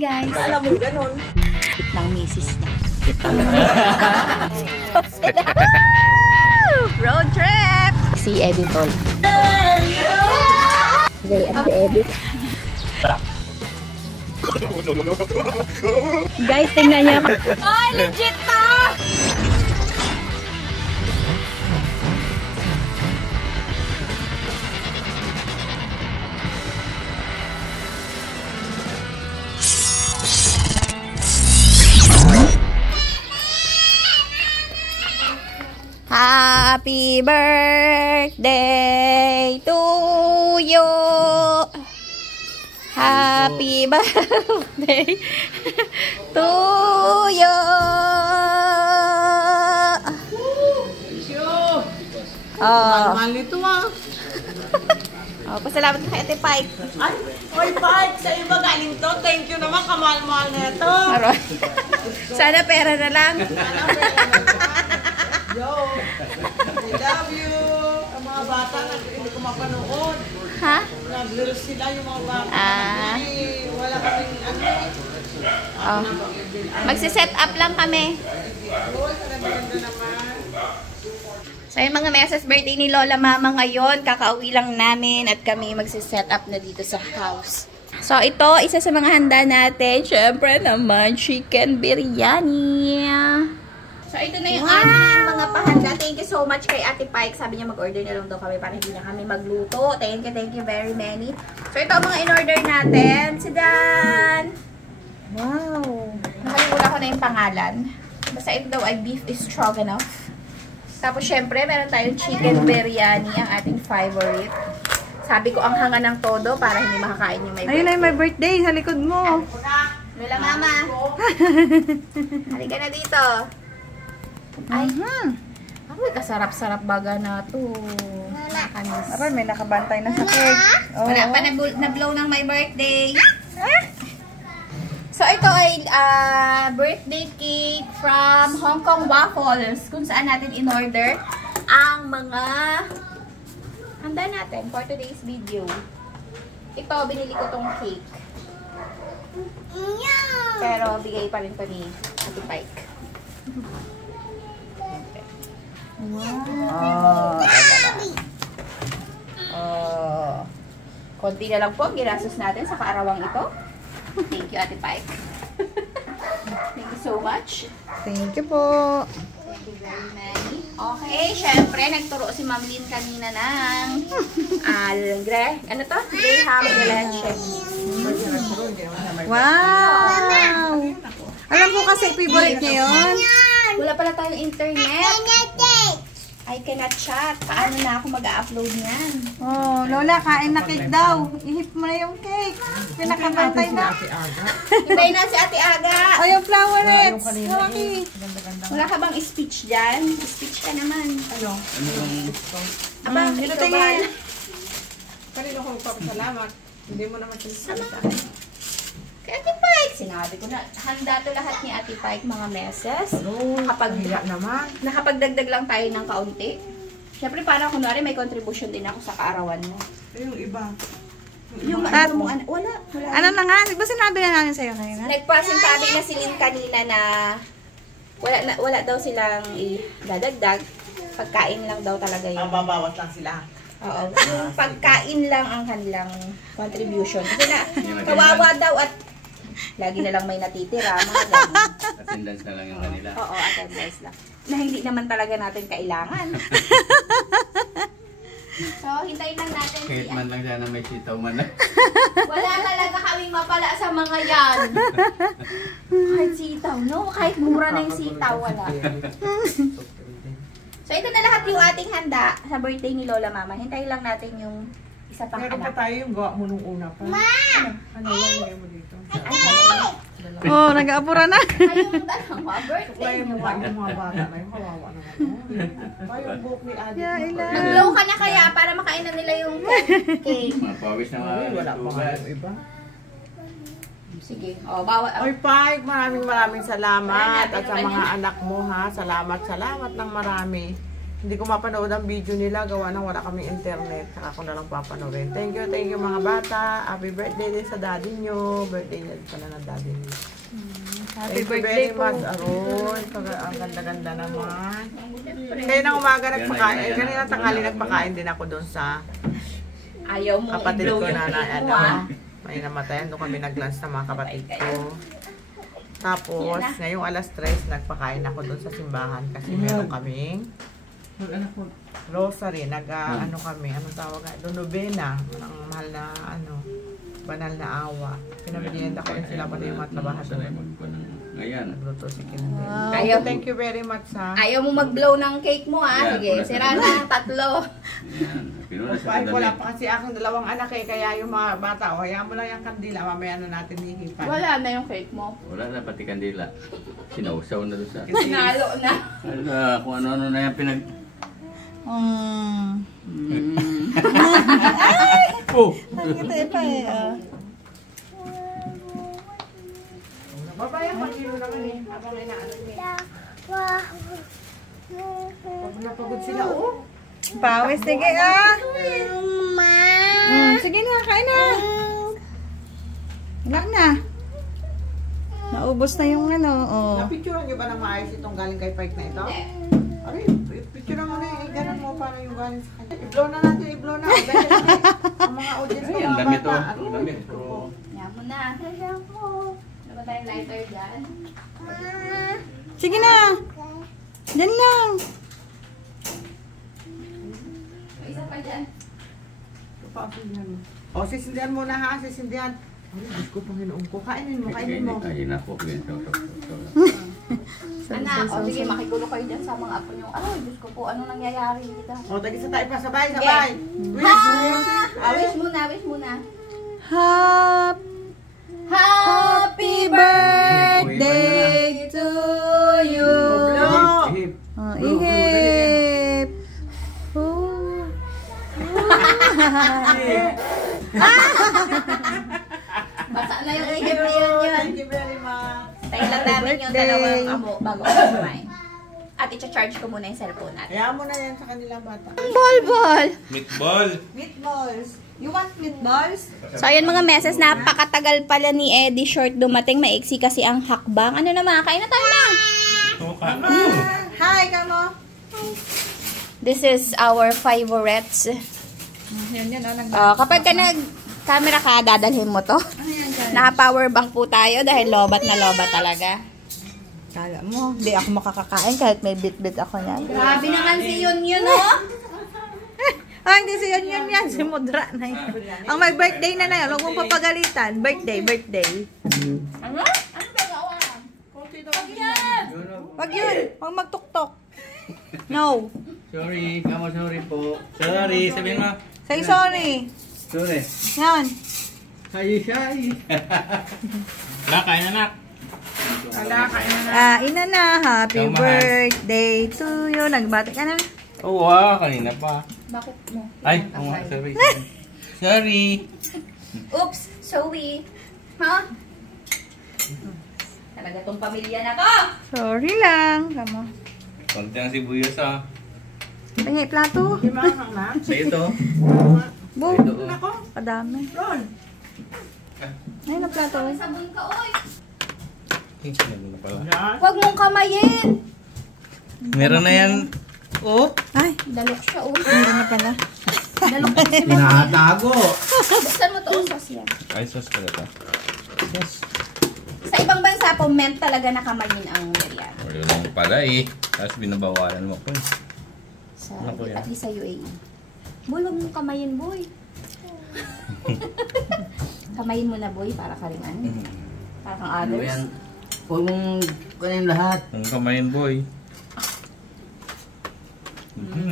Guys. Alam mo, ganun. Ng misis niya. Road trip! Si Eddie Tol. Okay, si Eddie. Guys, tingnan niya. Oh, legit to! Happy birthday to you. Happy birthday to you. Mahal nito ah. Pasalamat ka kay Ate Pike. Ay, oy Pike, sa iba galing to. Thank you naman, kamahal-mahal na ito. Sana pera na lang. Yo, I love you. Ang mga bata, hindi ko mapanood. Ha? Nag-reels sila yung mga bata. Wala kaming Oh. Magsiset up lang kami. So yung mga meses birthday ni Lola Mama ngayon, kakauwi lang namin at kami magsiset up na dito sa house. So ito, isa sa mga handa natin, syempre naman, chicken biryani. So ito na yung aming mga pahanda. Thank you so much kay Ate Pike. Sabi niya mag-order na lang daw kami para hindi na kami magluto. Thank you very many. So ito ang mga in-order natin. Sidan! Wow! Nakalimutan ko na yung pangalan. Basta ito daw ay beef stroganoff. Tapos syempre, meron tayong chicken biryani, ang ating favorite. Sabi ko ang hanga ng todo para hindi makakain yung may birthday. Ayun na yung may birthday sa likod mo. Lola Mama! Halika na dito. Ay, ay, kasarap-sarap baga na to. Aray, may nakabantay na sa cake. Oh. Wala pa na-blow ng my birthday. So, ito ay birthday cake from Hong Kong Waffles, kung saan natin in-order ang mga handa natin for today's video. Ito, binili ko tong cake. Pero, bigay pa rin to ni Ate Pike. Wow. Konti na lang po ang ginastos natin sa kaarawang ito. Thank you, Ate Pike. Thank you so much. Thank you po. Thank you very much. Okay, syempre, nagturo si Ma'am Lynn kanina ng ano to? Graham de leche. Wow! Alam ko kasi favorite niya yun. Wala pala tayong internet. I cannot chat. Paano na ako mag-upload niyan? Oh, Lola, kain na cake daw. Ihip mo na yung cake. Pinakabantay na. Hintay na si Ate Aga. Oh, yung flowerets. Okay. Wala ka bang speech dyan? Speech ka naman. Ano? Abang, ikaw ba? Kanino ko magpapasalamat? Hindi mo naman sinasalita. Kay Ate Pike, sinabi ko na, handa to lahat ni Ate Pike, mga meses. Nakapagdagdag lang tayo ng kaunti. Siyempre, parang kunwari may contribution din ako sa kaarawan mo. Yung iba. Yung ano mo, wala. Ano na nga? Di ba sinabi na namin sa'yo kanina? Nagpasintabi na si Lynn kanina na wala daw silang idadagdag. Pagkain lang daw talaga yun. Ang babawas lang sila. Oo. Yung pagkain lang ang kanilang contribution. Kasi na, kawawa daw at lagi na lang may natitira. Mga ganun. Attendance na lang yung kanila. Oo, attendance lang. Na hindi naman talaga natin kailangan. So, hintayin lang natin Kahit man lang sana may sitaw man lang. Wala talaga kaming mapala sa mga yan. Kahit sitaw, no? Kahit mura na yung sitaw, wala. So, ito na lahat yung ating handa sa birthday ni Lola Mama. Hintayin lang natin yung isa pang Meron pa anak. tayo yung gawa mo nung una pa. Ano lang mo dito? Oh, nag-aapura na. Ayun, dalawa, birthday Yung mo. mga bata na yung kawawa naman. Pa yung buhok ni Adi. Yeah, ilan. Nag-blow ka na kaya para makain na nila yung cake. Mapawis na nga. Wala pa nga yung iba. Sige. O, bawal. Oy, Pike, maraming salamat. At sa mga anak mo, ha. Salamat ng marami. Hindi ko mapanood ang video nila. Gawa ng wala kaming internet. Saka ko na lang papanoorin. Thank you mga bata. Happy birthday din sa daddy nyo. Birthday na pala ng daddy nyo. Happy Thank you birthday very po. much, Aroy. Ang ganda-ganda naman. Kaya nang umaga nagpakain. Kanina tanghali nagpakain din ako doon sa Ayaw mo kapatid ko i-blow na yung cake mo, ano. May namatayan. Doon kami nag-lunch ng mga kapatid ko. Tapos, ngayong alas 3, nagpakain ako doon sa simbahan kasi meron kaming rosary. Ano kami, anong tawag nga? Doon nobena. Ang mahal na, banal na awa. Pinabigyan ako rin sila pa na yung mga trabahador. Ngayon. Nagluto si Kindle. Ayaw. Thank you very much, ha. Ayaw mo mag-blow ng cake mo, ha? Sige, sira na, 3. Yan. Pinuna sa Ay, wala kadali. pa kasi aking 2 anak kaya yung mga bata, hayaan mo lang yung kandila, mamaya na natin hihipan. Wala na yung cake mo. Wala na pati kandila. Sinausaw na doon sa... Nalo na. Kung ano-ano na yung pinag... Oh! Nakita pa eh. Babayan, pag-ilo naman eh. Habang inaano niya. Pag napagod sila, oh. Pawis, sige sige na, kain na. Wala na. Naubos na yung ano. Oh. Napicturean niyo ba ng maayos itong galing kay Pike na ito? Aray, picturean mo na eh. Ganun mo para yung galing sa kanya. I-blow na natin, i-blow na. Ang mga audience ko, Ay, ang mga dami to. bata. Ang dami. Yan mo na. Ano ba tayong lighter dyan? Sige na. Diyan lang. May isa pa dyan. O, sisindihan mo na ha, sisindihan. Ay, Diyos ko, Panginoon ko. Kainin mo, kainin mo. Ayun ako. Anak, o sige, makigulo kayo dyan sa mga apo nyo. Ay, Diyos ko po, ano nangyayari dito? O, tagi sa tayo pa, sabay, sabay. Wish muna, wish muna. Happy birthday to you. Oh, ihip. Oh. Basa na yung ihip na yun yun. Thank you very much. Tayo lang namin yung Birthday. dalawang amo bago ako kumain. At i-charge ko muna yung cellphone natin. Kaya mo na yan sa kanilang bata. Ball! Meatballs. You want meatballs? So, ayun mga meses, napakatagal pala ni Eddie Short dumating. Maiksi kasi ang hakbang. Ano naman, kain na tayo na! Hi, kamo. This is our favorites. Yan, Kapag ka nag-camera ka, dadalhin mo to. Naka-power bank po tayo dahil lobat na lobat talaga. Kala mo, hindi ako makakakain kahit may bit-bit ako niyan. Grabe naman si Yun Yun, oh! Hindi si yan. Si Mudra na yun. Ang may birthday na yun. Huwag mong papagalitan. Birthday. Ano? Ano ba gawa? Wag yun. Huwag magtuktok. No. Sorry. Sorry po. Sorry. Sabihin mo. Say sorry. Sorry. Yan. Shy. Kain anak. Ina na. Happy birthday to you. Nagbati ka na. Oo, kanina pa. Bakit mo? Ay, sorry. Sorry. Oops! Sorry. Ha? Talaga tong pamilya na to! Sorry lang. Kamo. Konti ang sibuyas ah. Tingay plato. Di ba, mama? Sa ito. Bo. Ito. Ako, Padami. Ron. Ay, na plato. Sabon ka, oy! Ano na pala? Yan. Huwag mong kamayin! Meron na yan. Oh. Ay, Dalok siya, oh. meron na pala. Dalok kasi mo. Pinatago. Buksan mo to, sauce yan. Ay, sauce pala ito. Yes. Sa ibang bansa po, meant talaga na kamayin ang merian. O yun lang pala eh. Tapos binabawalan mo ko. Sa, Ano po yan? at least sa UAE. Boy, huwag mong kamayin, boy. Kamayin mo na, boy, para ka rin ano. Para kang others. Huwag mong kunin lahat. Ang kamayin boy.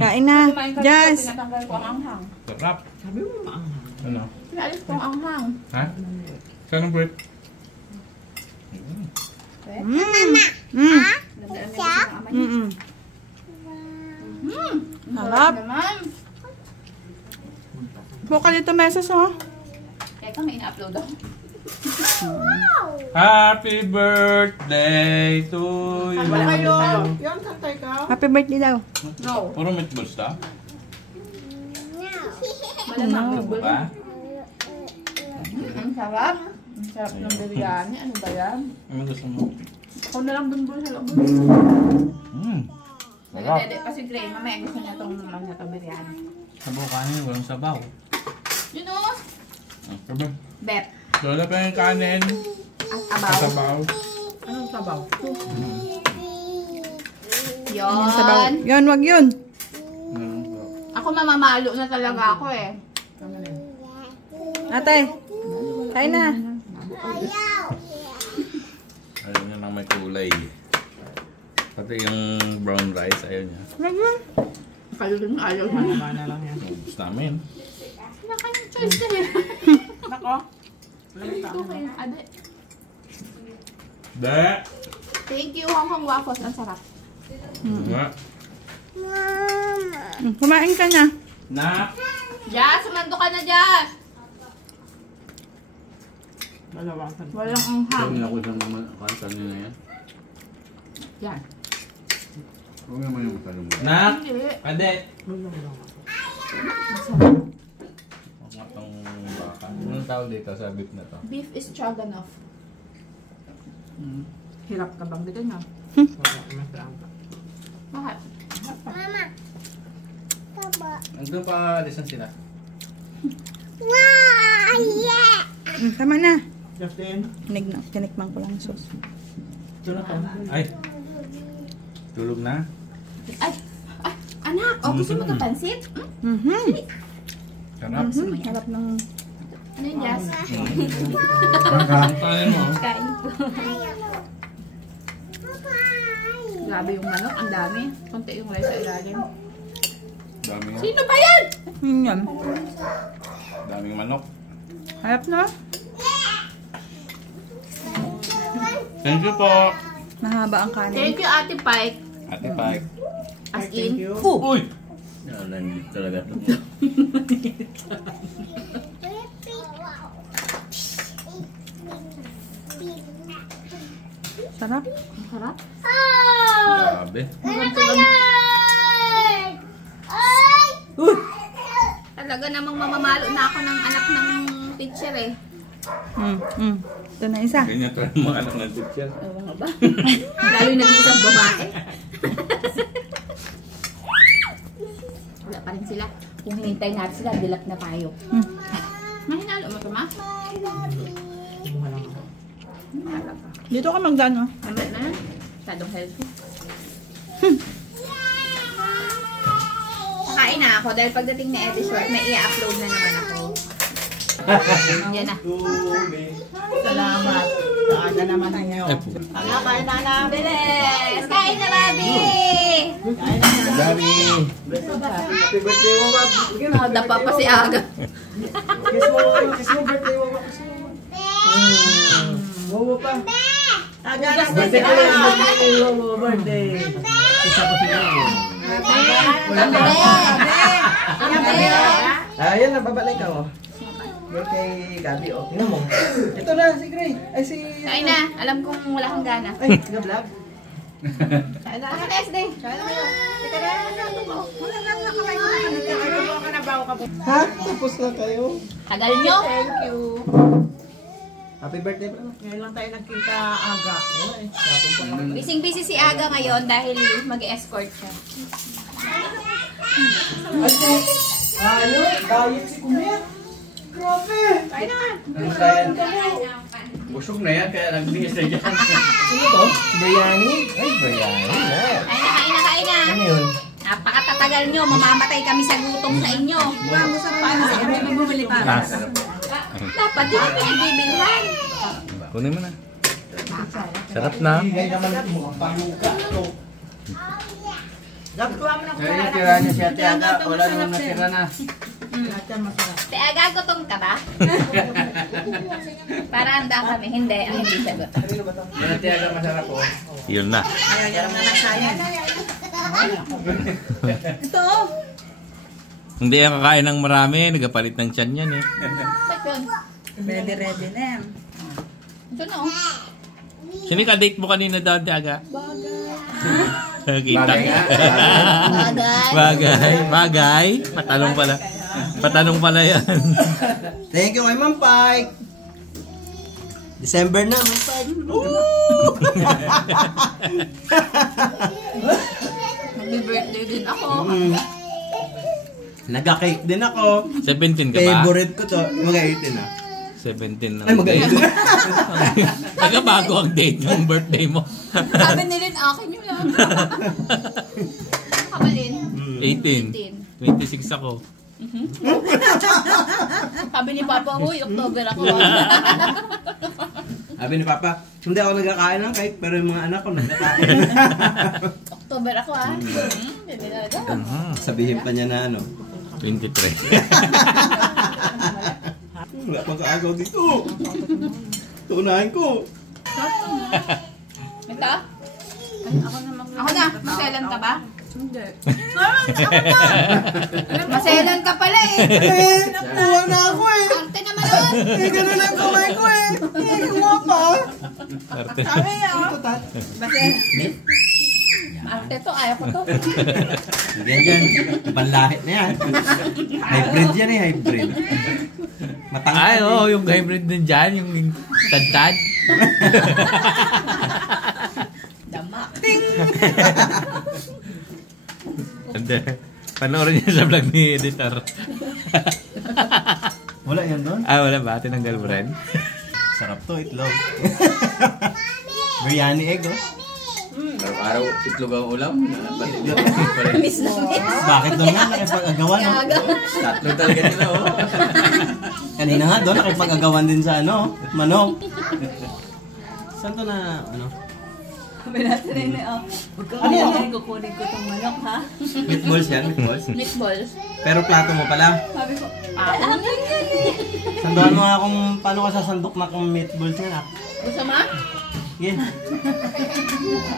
Kain na. Kumain ka Jazz. dito, pinatanggal ko ang anghang. Sarap. Sabi mo maanghang. Ano? Pinalis ko ang anghang. Ha? Saan ang bread? Nagdaan na yung ama niya. Harap. Naman. Buka dito meses, oh. Teka, may ina-upload ako. Happy birthday to you. Kanta kayo. Yan, kantay ka. Happy birthday daw. No. Puro meatballs ta? Malamang. Ba? Ang sarap. Ang sarap ng biryani. Ano ba yan? Ano gusto mo? Ako na lang bunbun sa loob. Sarap. Dede pa si Gray. Mamaya gusto niya itong biryani. Sabaw kanin, walang sabaw. Yun o. Sabaw. Bet. Lola pa yung kanin. At abaw. Sabaw. Anong sabaw? Yun. Yun, wag yun. Ako mamamalo na talaga ako eh. Ate, kain na. Ayaw niya nang may kulay. Pati yung brown rice, ayaw niya. Kayo din ayaw na. Mana lang yan. Ubus namin. Wala kayong choice ka eh. Nako. Okay, ade. De! Thank you, Hong Kong waffles. Ang sarap. Nga. Kumain ka na. Na! Jazz, sumando ka na, Jazz. Dalawang kanta. Walang anghang. Sabi na ko siyang kansan niya na yan. Yan. Huwag naman yung kansan mo. Nak! Hindi. Ade! Huwag nga tong baka. Anong tawag dito sa beef na to? Beef is stroganoff. Hirap ka bang dito na? Bakit? Nandun pa lisan sila. Tama na. Justin. Tinikman ko lang yung sauce. Ito na to. Ay! Tulog na? Ay! Ay! Anak! O, gusto mo ito pansit? Sarap. Harap ng... Ano yun, Jazz? Kanin mo. Kain ko. Grabe yung manok, ang dami. Konti yung rice sa ilalim. Daming, Sino ba yan? Yan. daming manok. Harap na. Thank you po. Mahaba ang kanin. Thank you, Ate Pike. Ate Pike. As Thank in, you. Uy! Nandito talaga ito. Sarap. ang sarap. Grabe. Talaga namang mamamalo na ako ng anak ng teacher eh. Ito na isa. Ganyan to yung mga anak ng teacher. Oo nga ba? Lalo yung nag-isang babae. Wala pa rin sila. Kung hinintay natin sila, dilap na tayo. Mahinalo mo ito, ma? Dito ka magdano. Tama na. Masyadong healthy. Kakain na ako dahil pagdating ni Eddie Short, may i-upload na naman ako. Yan na. Salamat. Saan naman ang iyo. Kain na na. Bilis! Kain na, Bobby! Dami! Happy birthday mo, Bob. Dapa pa si Aga. Kiss mo, birthday mo, Bob. Kiss mo. Wow pa. Birthday ko lang. Birthday. Isa ko sila. Ayan, nababalay ka, oh. Birthday Gabi, oh. Tingnan mo. Ito na, si Gray. Ay, si... Kain na. Alam kong wala kang gana. Ay, nag-vlog. Kain na. Asa na, SD? Ha? Tapos na kayo. Tagal nyo. Thank you. Happy birthday, bro. Ngayon lang tayo nagkita aga. Oh, tapos pa lang. Busy-busy si Aga ngayon dahil mag-escort siya. Ano? Diet si Kuya. Grabe. Kain na. Ano tayo? Busog na yan, kaya nagbihis na dyan. Ano to? Biryani? Ay, biryani na. Kain na. Ano yun? Napakatatagal nyo. Mamamatay kami sa gutom sa inyo. Paano sa kami bumili pa? Dapat di kami nagbibilhan. Kunin mo na. Sarap na. Hindi naman natin mukhang paluka to. Gagawin mo na kung Kaya tira niya si Ate Aga, wala nang natira na. Te Aga, gutom ka ba? Para handa kami. Hindi, ang hindi sagot. Kaya Ate Aga masarap po. Yun na. Ito. Hindi yan kakain ng marami. Nagapalit ng tiyan yan eh. Ba't yun? Ready na yan. Ito na oh. Sino ka-date mo kanina daw, Tiaga? Bagay. Kita. Bagay nga. Bagay. Patanong pala yan. Thank you kay Ma'am Pike. December na, Ma'am Pike. Mag-birthday din ako. Nagka-cake din ako. 17 ka ba? Favorite ko to. Mag-18 na. 17 na. Ay, mag-18. Nagkabago ang date ng birthday mo. Sabi nilin, akin yun lang. Kamalin? 18. 26 ako. Sabi ni Papa, huy, October ako. Sabi ni Papa, hindi ako nagkakain ng cake, pero yung mga anak ko nagkakain. October ako ha. Bebe talaga. Sabihin pa niya na ano. 23. Wala pang kaagaw dito. Tuunahin ko. Ito? Ako na. Maselan ka ba? Hindi. Maselan ka pala eh. Nakuha na ako eh. Arte naman nun. Ganun ang kamay ko eh. Kuha pa. Sabi niya oh. Maselan. Arte to, ayaw ko to. Yan. Panlahit na yan. Hybrid yan eh, hybrid. Matangkad Ay, oo, yung hybrid din dyan, yung tad-tad. Dama. Hindi. Panoorin niyo sa vlog ni editor. Wala yan doon. Wala ba? Tinanggal mo rin? Sarap to, itlog. Biryani egg oh. Araw-araw, itlog ang ulam. Miss na miss. Bakit doon nga nakipag-agawan no? Tatlo talaga nila, oh. Kanina nga doon nakipag-agawan din sa ano, manok. Saan to na ano? Sabi natin rin oh. Ano yan? Kukunin ko itong manok ha. Meatballs yan, meatballs. Meatballs. Pero plato mo pala. Sabi ko, Sanduhan mo nga kung paano ka sasandok na kung meatballs yan ah. Gusto mo? Sige.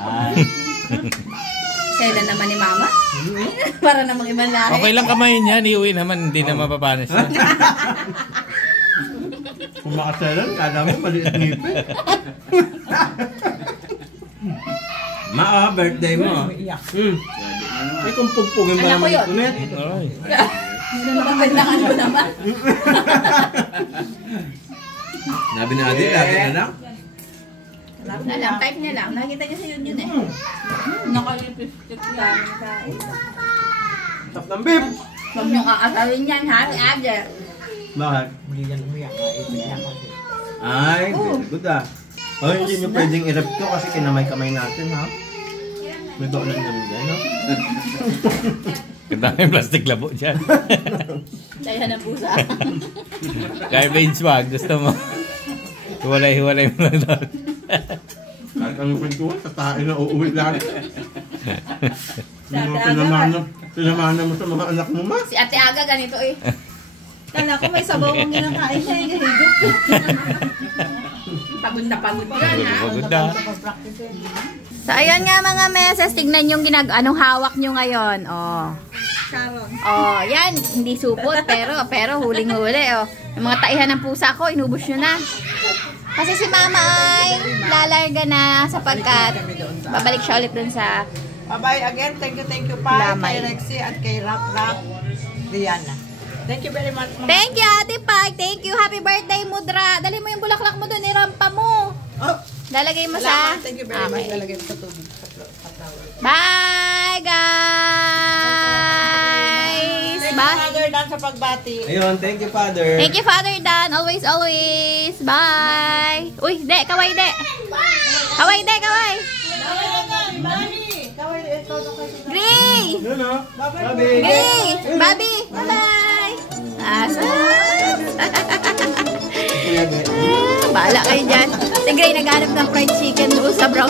Ay. Selan naman ni Mama. Para namang ibang lahi. Okay lang kamayin yan, iuwi naman, hindi na mapapanas yan. Kung makaselan, kadami maliit ngipin. Birthday mo. Ay, kung pugpugin ba Anak ko naman yun. ito net? Ay. Nakabandangan ko naman. Sabi na natin, lagi na lang. Wala lang, type niya lang. Nakikita niya sa yun eh. nakalipstick lang. Tap ng beef. Huwag niyong aasarin yan ha, ni Ate. Bakit? Ay, very good ah. Oh, hindi nyo pwedeng i-rep to kasi kinamay-kamay natin ha. May baunan namin dyan, no? Ganda yung plastic labo dyan. Daya ng pusa. Garbage bag, gusto mo. Hiwalay-hiwalay mo lang doon. Kahit ang pintuan, tatain na uuwi lang. Yung mga pinamana mo sa mga anak mo, ma. Si Ate Aga ganito eh. Kala ko may sabaw kong ginakain siya. Higop. Pagod na pagod yan ha. Pagod na. So ayun nga mga meses, tignan yung anong hawak nyo ngayon. Oh. Sharon. Oh, yan. Hindi supot pero huling-huli oh. Yung mga taihan ng pusa ko, inubos nyo na. Kasi si Mama ay lalarga na sapagkat babalik siya ulit dun sa Bye-bye again. Thank you pa Lamay. kay Rexy at kay Rap Rihanna. Thank you very much. Thank you, Ate Pag. Thank you. Happy birthday, Mudra. Dali mo yung bulaklak mo doon, irampa mo. Oh, Lalagay mo sa... thank you very much. Okay. Lalagay mo sa tubig. Bye, guys! Thank you, Bye! Father Dan, sa pagbati. Ayun, thank you, Father. Thank you, Father Dan. Always, always. Bye! Uy, de, kaway, de. Kaway, de, kaway. Gray! Yun, oh. Sabi. Gray! Bobby! Bye-bye! Bahala kayo dyan. Si Gray naghanap ng fried chicken doon sa brown